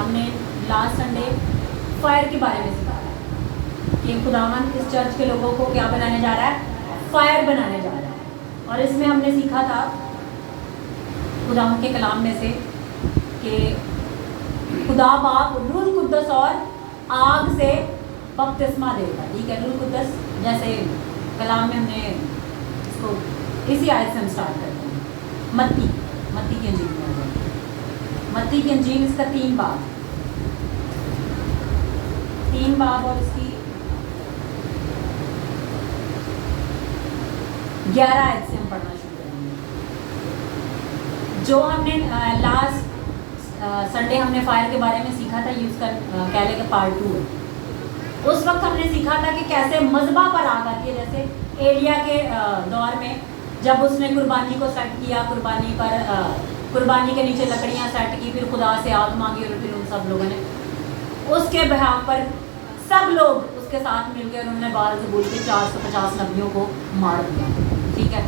ہم نے last Sunday fire کے بارے میں سکھایا کہ خداوند اس چرچ کے لوگوں کو کیا بنانے جا رہا ہے، فائر بنانے جا رہا ہے. اور اس میں ہم نے سیکھا تھا خداوند کے کلام میں سے کہ خدا باپ روح القدس اور آگ سے بپتسمہ دے گا. ٹھیک ہے، روح القدس جیسے کلام میں ہم نے اس کو اسی آیت سے ہم اسٹارٹ کرتے ہیں. متی کی انجیل میں، متی کی انجیل اس کا 3 باب اور اس کی 11 آیت سے ہم پڑھنا شروع کریں گے. جو ہم نے لاسٹ سنڈے ہم نے فائر کے بارے میں سیکھا تھا، یہ اس کا کہہ لے کہ پارٹ 2 ہے. اس وقت ہم نے سیکھا تھا کہ کیسے مذبح پر آگ آتی ہے. جیسے ایلیا کے دور میں جب اس نے قربانی کو سیٹ کیا، قربانی کے نیچے لکڑیاں سیٹ کی، پھر خدا سے آگ مانگی اور پھر ان سب لوگوں نے اس کے بہاف پر سب لوگ اس کے ساتھ مل کے انہوں نے بال زبول کے 450 نبیوں کو مار دیا. ٹھیک ہے،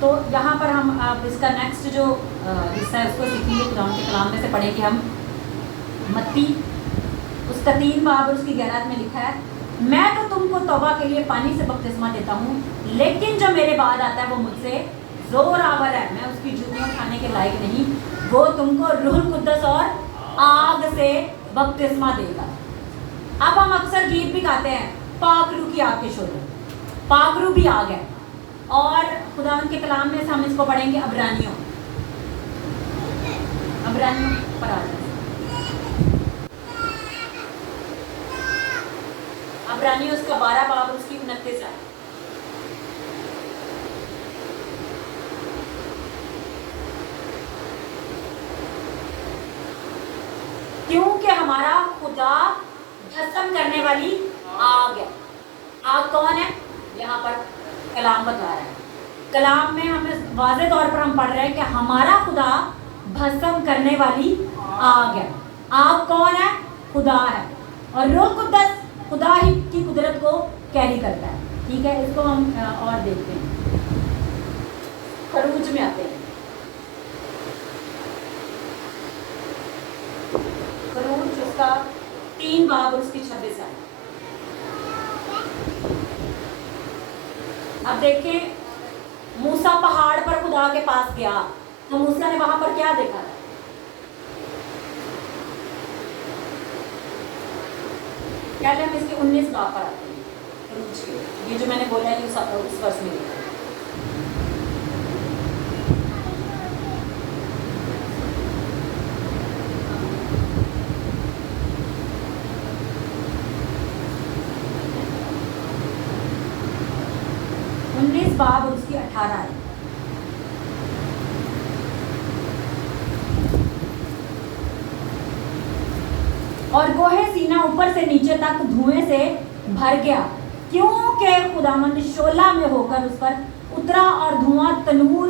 تو یہاں پر ہم اب اس کا نیکسٹ جو حصہ ہے اس کو سیکھیں گے. قرآن کے کلام میں سے پڑھیں کہ ہم متی اس کا 3 باب اور اس کی 11 میں لکھا ہے، میں تو تم کو توبہ کے لیے پانی سے بپتسمہ دیتا ہوں، لیکن جو میرے بعد آتا ہے وہ مجھ سے زور آور ہے، میں اس کی جوتیاں کھانے کے لائق نہیں، وہ تم کو روح القدس اور آگ سے بپتسمہ دے گا. اب ہم اکثر گیت بھی گاتے ہیں، پاک روح کی آگ کے شعلے. پاک روح بھی آگ ہے. اور خدا ان کے کلام میں سے ہم اس کو پڑھیں گے عبرانیوں پر آ جائیں. عبرانیوں اس کا 12 باب اور اس کی 29 ہے. کیونکہ ہمارا خدا بھسم کرنے والی آگ ہے. آگ کون ہے؟ یہاں پر کلام بتا رہا ہے. کلام میں ہمیں واضح طور پر ہم پڑھ رہے ہیں کہ ہمارا خدا بھسم کرنے والی آگ ہے. آگ کون ہے؟ خدا ہے. اور روح القدس خدا ہی کی قدرت کو کیری کرتا ہے. ٹھیک ہے، اس کو ہم اور دیکھتے ہیں. خروج میں آتے ہیں. خروج اس کا 3 باب اور اس کی 26 ہے. اب دیکھیں، موسیٰ پہاڑ پر خدا کے پاس گیا تو موسیٰ نے وہاں پر کیا دیکھا؟ پہلے ہم اس کے 19 باب پر آتے ہیں. خروج کے یہ جو میں نے بولا ہے اس ورس میں دیکھا. باب اور اس کی 18 ہے. اور کوہ سینا اوپر سے نیچے تک دھوئیں سے بھر گیا، کیونکہ خداوند شعلہ میں ہو کر اس پر اترا اور دھواں تنور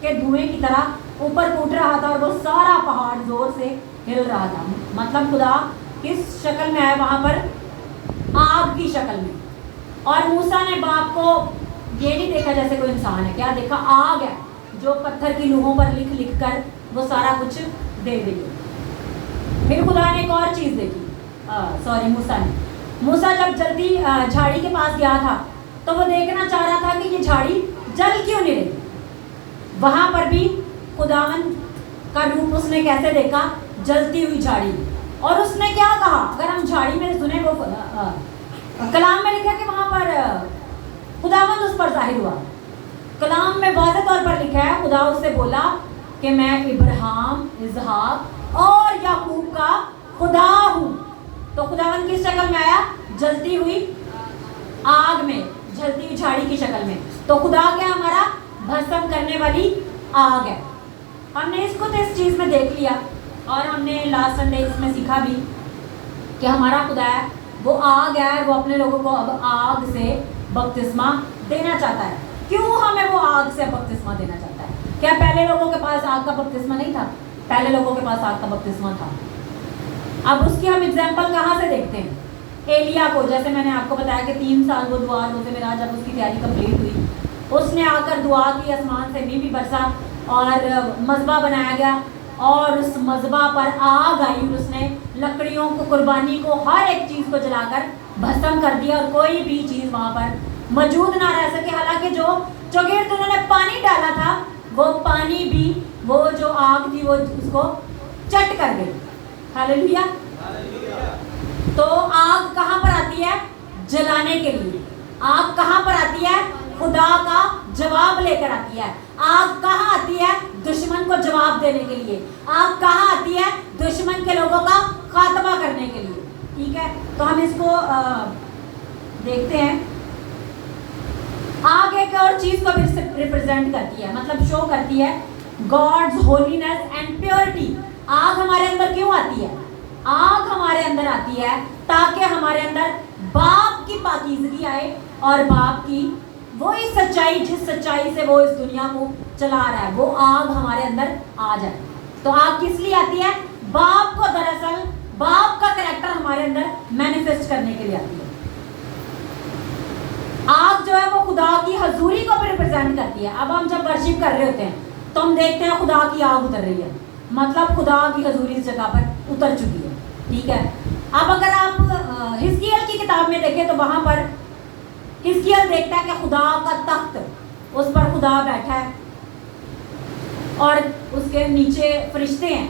کے دھوئیں کی طرح اوپر پھوٹ رہا تھا اور وہ سارا پہاڑ زور سے ہل رہا تھا. مطلب خدا کس شکل میں آیا وہاں پر؟ آگ کی شکل میں. اور موسیٰ نے باپ کو یہ نہیں دیکھا جیسے کوئی انسان ہے. کیا دیکھا؟ آگ ہے جو پتھر کی لوہوں پر لکھ کر وہ سارا کچھ دے دے گی. پھر خدا نے ایک اور چیز دیکھی. موسیٰ جب جلدی جھاڑی کے پاس گیا تھا تو وہ دیکھنا چاہ رہا تھا کہ یہ جھاڑی جل کیوں نہیں رہی. وہاں پر بھی خداوند کا روپ اس نے کیسے دیکھا؟ جلتی ہوئی جھاڑی. اور اس نے کیا کہا؟ اگر ہم جھاڑی میں سنیں، وہ کلام میں لکھا کہ وہاں پر خداوند اس پر ظاہر ہوا. کلام میں واضح طور پر لکھا ہے خدا اس سے بولا کہ میں ابراہیم، اسحاق اور یعقوب کا خدا ہوں. تو خداوند کس شکل میں آیا؟ جلتی ہوئی آگ میں، جلتی ہوئی جھاڑی کی شکل میں. تو خدا کیا؟ ہمارا بھسم کرنے والی آگ ہے. ہم نے اس کو تو اس چیز میں دیکھ لیا. اور ہم نے لاسٹ سنڈے اس میں سیکھا بھی کہ ہمارا خدا ہے وہ آگ ہے. وہ اپنے لوگوں کو اب آگ سے بپتسمہ دینا چاہتا ہے. کیوں ہمیں وہ آگ سے بپتسمہ دینا چاہتا ہے؟ کیا پہلے لوگوں کے پاس آگ کا بپتسمہ نہیں تھا؟ پہلے لوگوں کے پاس آگ کا بپتسمہ تھا. اب اس کی ہم اگزامپل کہاں سے دیکھتے ہیں؟ ایلیا کو. جیسے میں نے آپ کو بتایا کہ 3 سال وہ دعا روزے میں رہا. جب اس کی تیاری کمپلیٹ ہوئی، اس نے آ کر دعا کی، آسمان سے بھی برسا اور مذبح بنایا گیا. اور اس مذبح پر آگ آئی اور اس نے لکڑیوں کو, قربانی کو, ہر ایک چیز کو جلا کر بھسم کر دیا اور کوئی بھی چیز وہاں پر موجود نہ رہ سکے. حالانکہ جو گرد انہوں نے پانی ڈالا تھا وہ پانی بھی, وہ جو آگ تھی وہ اس کو چٹ کر گئی. ہاللیلویا. تو آگ کہاں پر آتی ہے؟ جلانے کے لیے. آگ کہاں پر آتی ہے؟ خدا کا جواب لے کر آتی ہے. آگ کہاں آتی ہے؟ دشمن کو جواب دینے کے لیے. آگ کہاں آتی ہے؟ دشمن کے لوگوں کا خاتمہ کرنے کے لیے. ٹھیک ہے, تو ہم اس کو دیکھتے ہیں. آگ ایک اور چیز کو بھی ریپرزینٹ کرتی ہے, مطلب شو کرتی ہے گاڈز ہولینس اینڈ پیورٹی. آگ ہمارے اندر کیوں آتی ہے؟ آگ ہمارے اندر آتی ہے تاکہ ہمارے اندر باپ کی پاکیزگی آئے اور باپ کی وہی سچائی, جس سچائی سے وہ اس دنیا کو چلا رہا ہے, وہ آگ ہمارے اندر آ جائے. تو آگ کس لیے آتی ہے؟ باپ کو, دراصل باپ کا کریکٹر ہمارے اندر مینیفیسٹ کرنے کے لیے آتی ہے. آگ جو ہے وہ خدا کی حضوری کو بھی ریپرزینٹ کرتی ہے. اب ہم جب ورشپ کر رہے ہوتے ہیں تو ہم دیکھتے ہیں خدا کی آگ اتر رہی ہے, مطلب خدا کی حضوری اس جگہ پر اتر چکی ہے. ٹھیک ہے. اب اگر آپ حزقیل کی کتاب میں دیکھیں تو وہاں پر حزقیل دیکھتا ہے کہ خدا کا تخت, اس پر خدا بیٹھا ہے اور اس کے نیچے فرشتے ہیں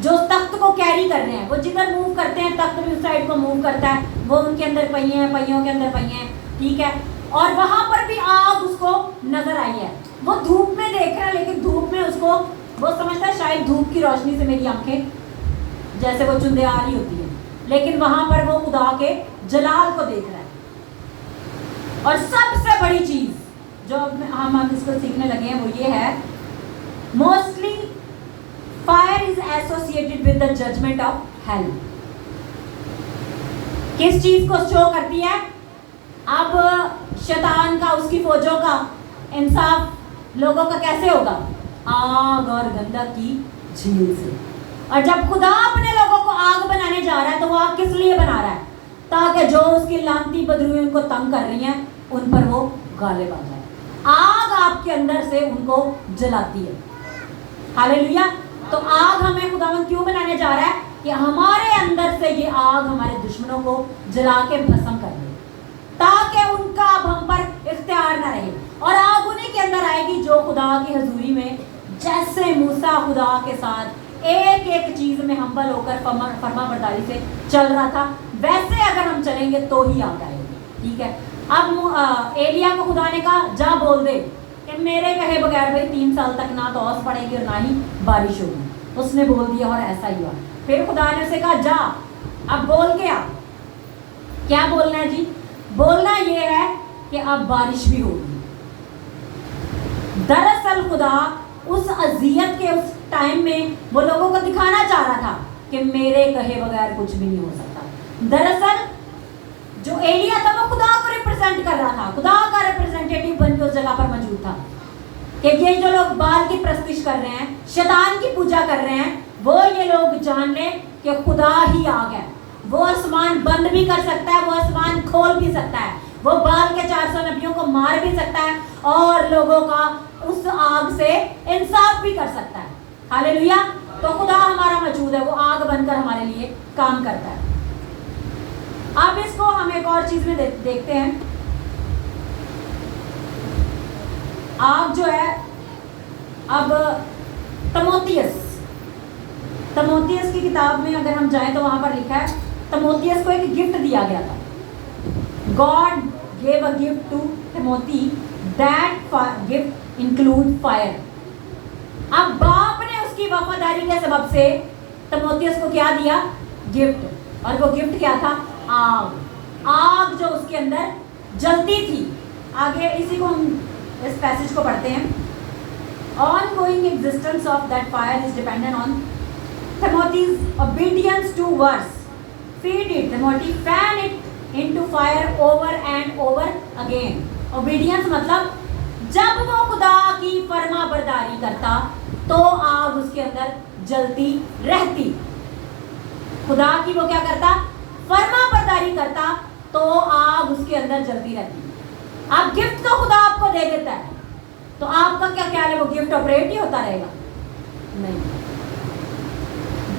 جو اس تخت کو کیری کر رہے ہیں. وہ جدھر موو کرتے ہیں تخت بھی اس سائڈ کو موو کرتا ہے, وہ ان کے اندر پہیے ہیں, پہیوں کے اندر پہیے ہیں. ٹھیک ہے. اور وہاں پر بھی آگ اس کو نظر آئی ہے. وہ دھوپ میں دیکھ رہا ہے, لیکن دھوپ میں اس کو, وہ سمجھتا ہے شاید دھوپ کی روشنی سے میری آنکھیں جیسے وہ چندے آ رہی ہوتی ہیں, لیکن وہاں پر وہ خدا کے جلال کو دیکھ رہا ہے. اور سب سے بڑی چیز جو ہم اس کو سیکھنے لگے ہیں وہ یہ ہے, mostly fire is associated with the judgement of hell. کس چیز کو شو کرتی ہے؟ اب شیطان کا, اس کی فوجوں کا انصاف لوگوں کا کیسے ہوگا؟ آگ اور گندک کی جھیل سے. اور جب خدا اپنے لوگوں کو آگ بنانے جا رہا ہے تو وہ آگ کس لیے بنا رہا ہے؟ تاکہ جو اس کی لعنتی بدروئیں ان کو تنگ کر رہی ہیں ان پر وہ غالب آ جائے. آگ آپ کے اندر سے ان کو جلاتی ہے. ہاللیلویا. تو آگ ہمیں خداوند کیوں بنانے جا رہا ہے؟ کہ ہمارے اندر سے یہ آگ ہمارے دشمنوں کو جلا کے بھسم کر دے, تاکہ ان کا اب ہم پر اختیار نہ رہے. اور آگ انہیں کے اندر آئے گی جو خدا کی حضوری میں, جیسے موسیٰ خدا کے ساتھ ایک ایک چیز میں ہمبل ہو کر فرما برداری سے چل رہا تھا, ویسے اگر ہم چلیں گے تو ہی آگ آئے گی. ٹھیک ہے. اب ایلیا کو خدا نے کہا جا بول دے کہ میرے کہے بغیر بھائی 3 سال تک نہ تو اوس پڑے گی اور نہ ہی بارش ہوگی. اس نے بول دیا اور ایسا ہی ہوا. پھر خدا نے اسے کہا جا اب بول کے آ. کیا بولنا ہے جی؟ بولنا یہ ہے کہ اب بارش بھی ہوگی. دراصل خدا اس اذیت کے اس ٹائم میں وہ لوگوں کو دکھانا چاہ رہا تھا کہ میرے کہے بغیر کچھ بھی نہیں ہو سکتا. دراصل جو ایلیا تھا وہ خدا کو ریپرزینٹ کر رہا تھا, خدا کا ریپرزینٹیٹیو بن کے اس جگہ پر موجود تھا کہ یہ جو لوگ بال کی پرستش کر رہے ہیں, شیطان کی پوجا کر رہے ہیں, وہ یہ لوگ جان لیں کہ خدا ہی آگ ہے. وہ آسمان بند بھی کر سکتا ہے, وہ آسمان کھول بھی سکتا ہے, وہ بال کے 400 نبیوں کو مار بھی سکتا ہے اور لوگوں کا اس آگ سے انصاف بھی کر سکتا ہے. ہاللیلویا. تو خدا ہمارا موجود ہے, وہ آگ بن کر ہمارے لیے کام کرتا ہے. اب اس کو ہم ایک اور چیز میں دیکھتے ہیں. آگ جو ہے, اب تموتیس کی کتاب میں اگر ہم جائیں تو وہاں پر لکھا ہے تموتیس کو ایک گفٹ دیا گیا تھا. God gave a gift to Timothy. That gift include fire. اب باپ نے اس کی وفاداری کے سبب سے تموتیس کو کیا دیا؟ گفٹ. اور وہ گفٹ کیا تھا؟ آگ. آگ جو اس کے اندر جلتی تھی. آگے اسی کو ہم اس پیسج کو پڑھتے ہیں. Ongoing existence of that fire is dependent on Timothy's obedience to words. Feed it, Timothy, fan it into fire over and over again. Obedience مطلب جب وہ خدا کی فرما برداری کرتا تو آگ اس کے اندر جلتی رہتی. خدا کی وہ کیا کرتا؟ فرما برداری کرتا تو آگ اس کے اندر جلتی رہتی. اب گفٹ تو خدا آپ کو دے دیتا ہے, تو آپ کا کیا خیال ہے وہ گفٹ آپریٹ ہی ہوتا رہے گا؟ نہیں.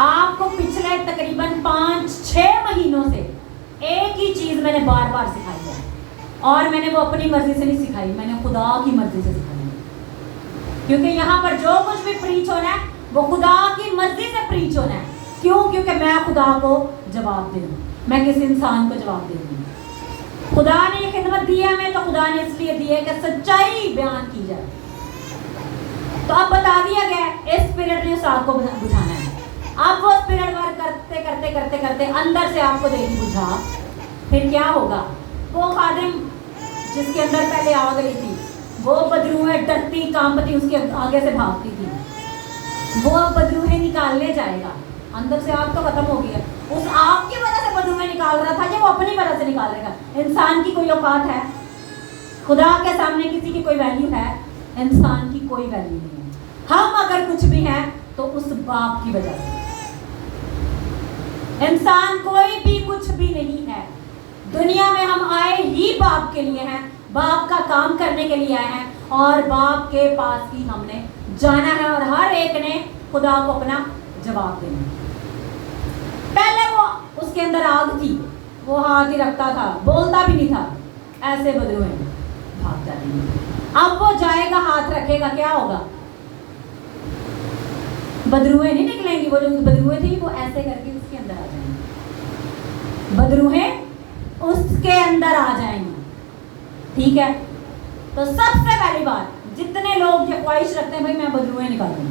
آپ کو پچھلے تقریباً 5-6 مہینوں سے ایک ہی چیز میں نے بار بار سکھائی ہے، اور میں نے وہ اپنی مرضی سے نہیں سکھائی، میں نے خدا کی مرضی سے سکھائی ہے۔ کیونکہ یہاں پر جو کچھ بھی پریچ ہونا ہے وہ خدا کی مرضی سے پریچ ہونا ہے۔ کیوں؟ کیونکہ میں خدا کو جواب دے دوں، میں کسی انسان کو جواب دے دوں۔ خدا نے یہ خدمت دی ہے ہمیں، تو خدا نے اس لیے دی ہے کہ سچائی بیان کی جائے۔ تو اب بتا دیا گیا ہے اس پیریڈ نے اس آگ کو بجھانا ہے۔ اب وہ اسپرٹ ورک کرتے کرتے کرتے کرتے اندر سے آپ کو دیکھ بجھا، پھر کیا ہوگا؟ وہ خادم جس کے اندر پہلے آگ رہی تھی، وہ بدروہیں ڈرتی کانپتی اس کے آگے سے بھاگتی تھی، وہ اب بدروہیں نکالنے جائے گا۔ اندر سے آگ تو ختم ہو گئی ہے، اس آگ کی وجہ سے بدروہیں نکال رہا تھا کہ وہ اپنی وجہ سے نکالے گا۔ انسان کی کوئی اوقات ہے؟ خدا کے سامنے کسی کی کوئی ویلیو ہے؟ انسان کی کوئی ویلیو نہیں ہے۔ ہم اگر کچھ بھی ہیں تو اس باپ کی وجہ سے۔ انسان کوئی بھی کچھ بھی نہیں ہے۔ دنیا میں ہم آئے ہی باپ کے لیے ہیں، باپ کا کام کرنے کے لیے آئے ہیں، اور باپ کے پاس ہی ہم نے جانا ہے، اور ہر ایک نے خدا کو اپنا جواب دینا ہے۔ پہلے وہ اس کے اندر آگ تھی، وہ ہاتھ ہی رکھتا تھا، بولتا بھی نہیں تھا، ایسے بدروہیں بھاگ جاتی ہیں۔ اب وہ جائے گا، ہاتھ رکھے گا، کیا ہوگا؟ بدروہیں نہیں نکلیں گی، وہ جو بدروہیں تھی وہ ایسے کر کے اس کے اندر آ جائیں گی، بدروہیں اس کے اندر آ جائیں گی۔ ٹھیک ہے؟ تو سب سے پہلی بات، جتنے لوگ یہ خواہش رکھتے ہیں بھائی میں بدروہیں نکالوں،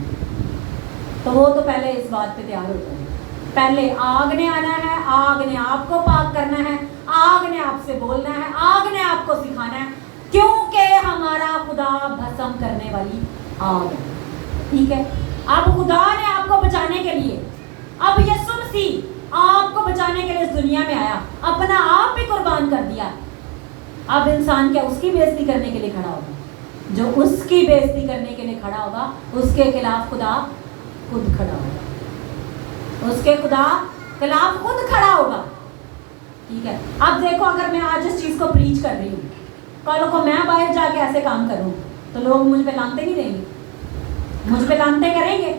تو وہ تو پہلے اس بات پہ تیار ہوتا ہے۔ پہلے آگ نے آنا ہے، آگ نے آپ کو پاک کرنا ہے، آگ نے آپ سے بولنا ہے، آگ نے آپ کو سکھانا ہے، کیونکہ ہمارا خدا بھسم کرنے والی آگ ہے۔ ٹھیک ہے؟ اب خدا نے آپ کو بچانے کے لیے، اب یسوع مسیح آپ کو بچانے کے لیے اس دنیا میں آیا، اپنا آپ بھی قربان کر دیا۔ اب انسان کیا اس کی بے عزتی کرنے کے لیے کھڑا ہوگا؟ جو اس کی بے عزتی کرنے کے لیے کھڑا ہوگا، اس کے خلاف خدا خود کھڑا ہوگا، اس کے خدا خلاف خود کھڑا ہوگا۔ ٹھیک ہے؟ اب دیکھو، اگر میں آج اس چیز کو پریچ کر رہی ہوں، کل کو میں باہر جا کے ایسے کام کروں تو لوگ مجھ پہ لانتے نہیں دیں گے، مجھ پہ لانتے کریں گے،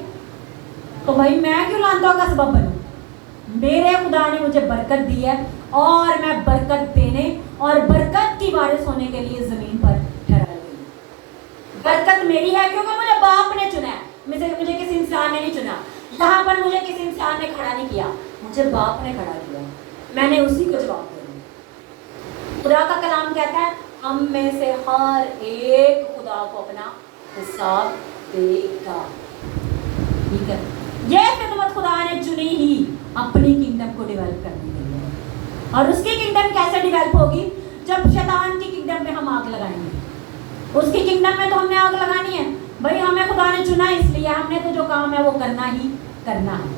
تو بھائی میں کیوں لانتوں کا سبب بنوں؟ میرے خدا نے مجھے برکت دی ہے، اور میں برکت دینے اور برکت کی وارث ہونے کے لیے زمین پر ٹھہرائی گئی۔ برکت میری ہے کیونکہ مجھے باپ نے چنا ہے، مجھے کسی انسان نے نہیں چنا۔ یہاں پر مجھے کسی انسان نے کھڑا نہیں کیا، مجھے باپ نے کھڑا کیا، میں نے اسی کو جواب دیا۔ خدا کا کلام کہتا ہے ہم میں سے ہر ایک خدا کو اپنا حساب دے گا۔ ٹھیک ہے؟ یہ خدمت خدا نے چنی ہی اپنی کنگڈم کو ڈیولپ کرنے کے لیے، اور اس کی کنگڈم کیسے ڈیولپ ہوگی؟ جب شیطان کی کنگڈم میں ہم آگ لگائیں گے۔ اس کی کنگڈم میں تو ہم نے آگ لگانی ہے، بھائی ہمیں خدا نے چنا اس لیے ہم نے تو جو کام ہے وہ کرنا ہی کرنا ہے،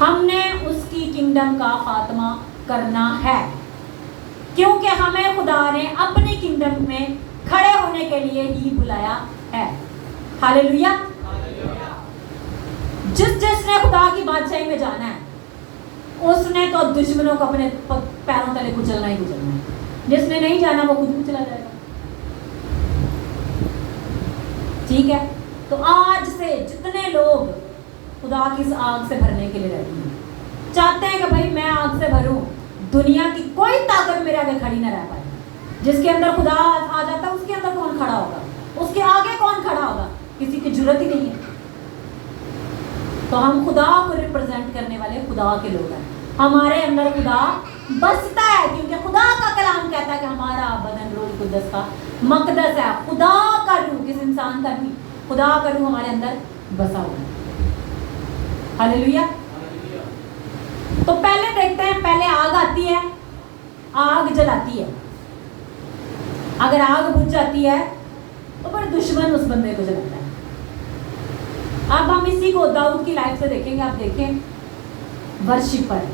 ہم نے اس کی کنگڈم کا خاتمہ کرنا ہے، کیونکہ ہمیں خدا نے اپنی کنگڈم میں کھڑے ہونے کے لیے ہی بلایا ہے۔ ہاللیلویا۔ جس نے خدا کی بادشاہی میں جانا ہے، اس نے تو دشمنوں کو اپنے پیروں تلے کچلنا ہی کچلنا ہے، جس نے نہیں جانا وہ خود کچلا جائے گا۔ ٹھیک ہے؟ تو آج سے جتنے لوگ خدا کی اس آگ سے بھرنے کے لیے رہتے ہیں، چاہتے ہیں کہ بھائی میں آگ سے بھروں، دنیا کی کوئی طاقت میرے آگے کھڑی نہ رہ پائے۔ جس کے اندر خدا آ جاتا ہے اس کے اندر کون کھڑا ہوگا؟ اس کے آگے کون کھڑا ہوگا؟ کسی کی ضرورت ہی نہیں ہے۔ تو ہم خدا کو ریپرزینٹ کرنے والے خدا کے لوگ ہیں، ہمارے اندر خدا بستا ہے، کیونکہ خدا کا کلام کہتا ہے کہ ہمارا بدن روح القدس کا مقدس ہے، خدا کا روح، کس انسان کا نہیں، خدا کا روح ہمارے اندر بسا ہوا ہے۔ ہاللیلویا۔ تو پہلے دیکھتے ہیں، پہلے آگ آتی ہے، آگ جلاتی ہے، اگر آگ بجھ جاتی ہے تو پھر دشمن اس بندے کو جلاتا ہے۔ اب ہم اسی کو داؤد کی لائف سے دیکھیں گے۔ آپ دیکھیں، ورشپر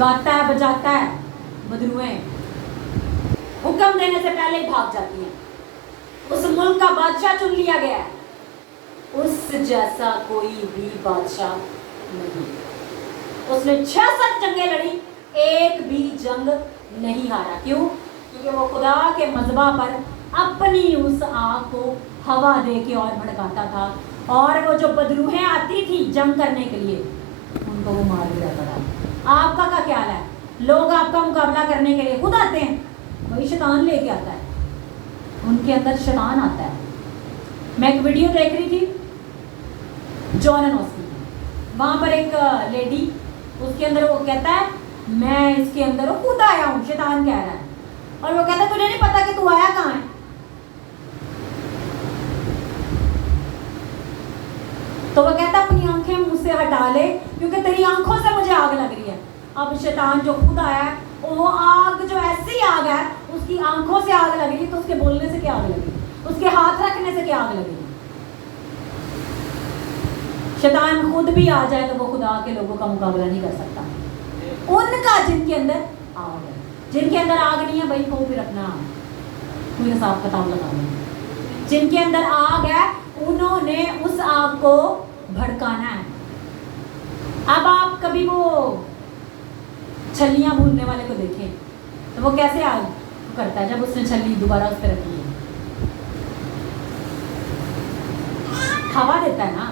گاتا ہے، بجاتا ہے، بدروہیں حکم دینے سے پہلے ہی بھاگ جاتی ہیں۔ اس ملک کا بادشاہ چن لیا گیا ہے، اس جیسا کوئی بھی بادشاہ نہیں۔ اس نے 66 جنگیں لڑی، ایک بھی جنگ نہیں ہارا۔ کیوں؟ کیونکہ وہ خدا کے مذبح پر اپنی اس آگ کو ہوا دے کے اور بھڑکاتا تھا، اور وہ جو بدروہیں آتی تھی جنگ کرنے کے لیے ان کو وہ مار دیا تھا۔ آپ کا کیا خیال ہے؟ لوگ آپ کا مقابلہ کرنے کے لیے خود آتے ہیں؟ وہی شیطان لے کے آتا ہے، ان کے اندر شیطان آتا ہے۔ میں ایک ویڈیو دیکھ رہی تھی جان اینوس کی، وہاں پر ایک لیڈی، اس کے اندر وہ کہتا ہے میں اس کے اندر خود آیا ہوں، شیطان کہہ رہا ہے، اور وہ کہتا ہے تجھے نہیں پتا کہ تو آیا کہاں ہے؟ تو وہ کہتا ہے اپنی آنکھیں منہ سے ہٹا لے کیونکہ تیری آنکھوں سے مجھے آگ لگ رہی ہے۔ اب شیطان جو خود آیا ہے وہ آگ جو ایسی آگ ہے، اس کی آنکھوں سے آگ لگ رہی تو اس کے بولنے سے کیا آگ لگے گی؟ اس کے ہاتھ رکھنے سے کیا آگ لگے گی؟ شیطان خود بھی آ جائے تو وہ خدا کے لوگوں کا مقابلہ نہیں کر سکتا۔ ان کا جن کے اندر آگ ہے، جن کے اندر آگ نہیں ہے بھائی وہ پھر اپنا کوئی حساب کتاب لگا لیں۔ جن کے اندر آگ ہے انہوں نے اس آگ کو بھڑکانا ہے۔ اب آپ کبھی وہ چھلیاں بھوننے والے کو دیکھیں تو وہ کیسے آگ کرتا ہے جب اس نے چھلی دوبارہ اس پہ رکھی ہے، ہوا دیتا ہے نا۔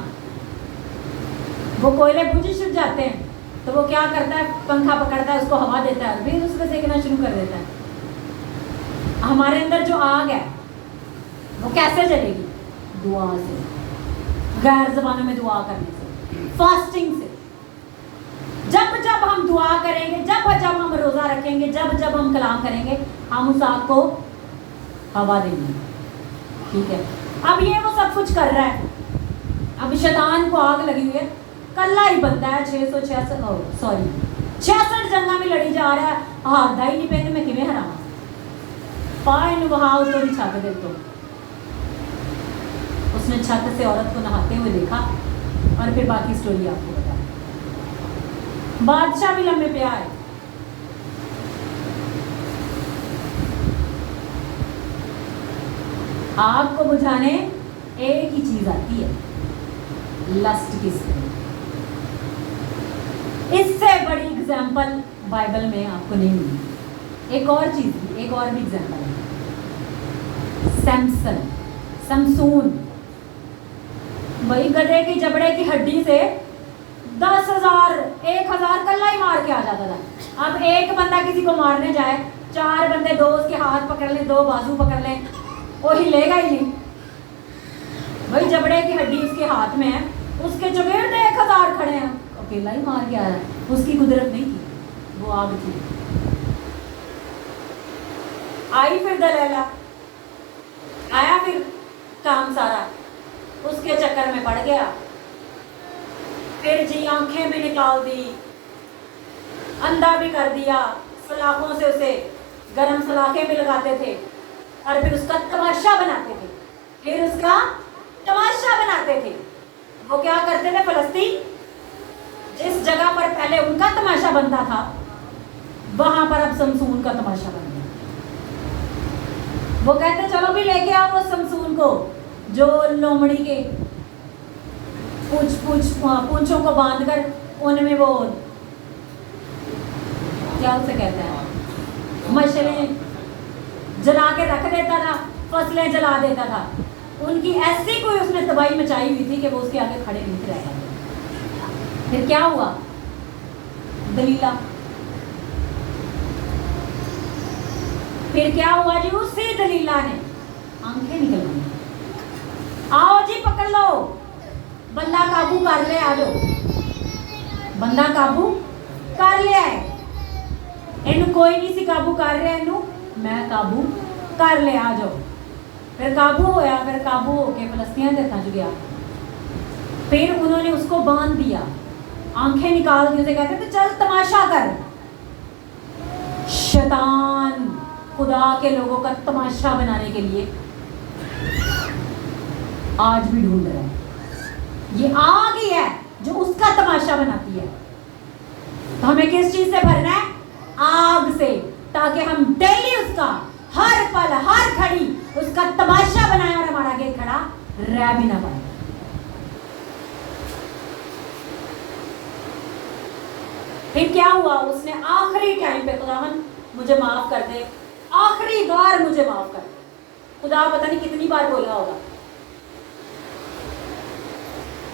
وہ کوئلے بجھ جاتے ہیں تو وہ کیا کرتا ہے، پنکھا پکڑتا ہے، اس کو ہوا دیتا ہے، پھر اس میں سیکنا شروع کر دیتا ہے۔ ہمارے اندر جو آگ ہے وہ کیسے جلے گی؟ دعا سے، غیر زبانوں میں دعا کرنے سے، فاسٹنگ سے۔ جب جب ہم دعا کریں گے، جب جب ہم روزہ رکھیں گے، جب جب ہم کلام کریں گے، ہم اس آگ کو ہوا دیں گے۔ ٹھیک ہے، اب یہ وہ سب کچھ کر رہا ہے، اب شیطان کو آگ لگی ہوئی ہے، کلا ہی بنتا ہے 66 جنگا میں لڑی جا رہا ہے، ہاتھ ہی نہیں پہنے میں کیویں ہراواں پائے نو وہاں تو نہیں چھت دے تو۔ اس نے چھت سے عورت کو نہاتے ہوئے دیکھا اور پھر باقی سٹوری آپ کو بتا۔ بادشاہ بھی لمبے پہ آئے، آگ کو بجھانے ایک ہی چیز آتی ہے، لسٹ کی اسپرٹ۔ اس سے بڑی اگزامپل بائبل میں آپ کو نہیں ملی۔ ایک اور چیز بھی، ایک اور بھی اگزامپل ہے، سمسون، وہی گدھے کی جبڑے کی ہڈی سے 10,000 1,000 کلا ہی مار کے آ جاتا تھا۔ اب ایک بندہ کسی کو مارنے جائے، 4 بندے 2 اس کے ہاتھ پکڑ لیں، 2 بازو پکڑ لیں، وہ ہلے گا ہی نہیں۔ وہی جبڑے کی ہڈی اس کے ہاتھ میں ہے، اس کے جو گرد 1,000 کھڑے ہیں، اکیلا ہی مار کے آ رہا ہے۔ اس کی قدرت نہیں تھی، وہ آگ تھی۔ آئی پھر دلیلا، آیا پھر کام سارا، اس کے چکر میں پڑ گیا، پھر جی آنکھیں بھی نکال دی، اندھا بھی کر دیا، سلاخوں سے اسے گرم سلاخیں بھی لگاتے تھے اور پھر اس کا تماشا بناتے تھے، پھر اس کا تماشا بناتے تھے۔ وہ کیا کرتے تھے، فلسطین جس جگہ پر پہلے ان کا تماشا بنتا تھا وہاں پر اب سمسون کا تماشا بن گیا۔ وہ کہتے چلو بھی لے کے آؤ وہ سمسون کو جو لومڑی کے پونچھوں کو باندھ کر ان میں وہ کیا اسے کہتے ہیں، مشلیں جلا کے رکھ دیتا تھا، فصلیں جلا دیتا تھا۔ ان کی ایسی کوئی اس نے تباہی مچائی ہوئی تھی کہ وہ اس کے آگے کھڑے نہیں رہ گئے۔ پھر کیا ہوا، دلیلا، پھر کیا ہوا جی، اسی دلیلا نے آنکھیں نکل گئی۔ آؤ جی پکڑ لو، بندہ قابو کر لے، آ جاؤ، بندہ قابو کر لیا ہے، اینو کوئی نہیں سی قابو کر رہا، اینو میں قابو کر لیا، آ جاؤ۔ پھر قابو ہویا، پھر قابو ہو کے فلسطینیوں کے ہاتھ گیا، پھر انہوں نے اس کو باندھ دیا، آنکھیں نکال دی، اسے کہتے تھے چل تماشا کر۔ شیطان خدا کے لوگوں کا تماشا بنانے کے لیے آج بھی ڈھونڈ رہا ہے۔ یہ آگ ہی ہے جو اس کا تماشا بناتی ہے۔ تو ہمیں کس چیز سے بھرنا ہے؟ آگ سے، تاکہ ہم ڈیلی اس کا ہر پل ہر گھڑی اس کا تماشا بنائیں اور ہمارا آگے کھڑا رہ بھی نہ پائے۔ پھر کیا ہوا، اس نے آخری ٹائم پہ خداوند مجھے معاف کر دے، آخری بار مجھے معاف کر دے، خدا پتہ نہیں کتنی بار بولا ہوگا،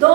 2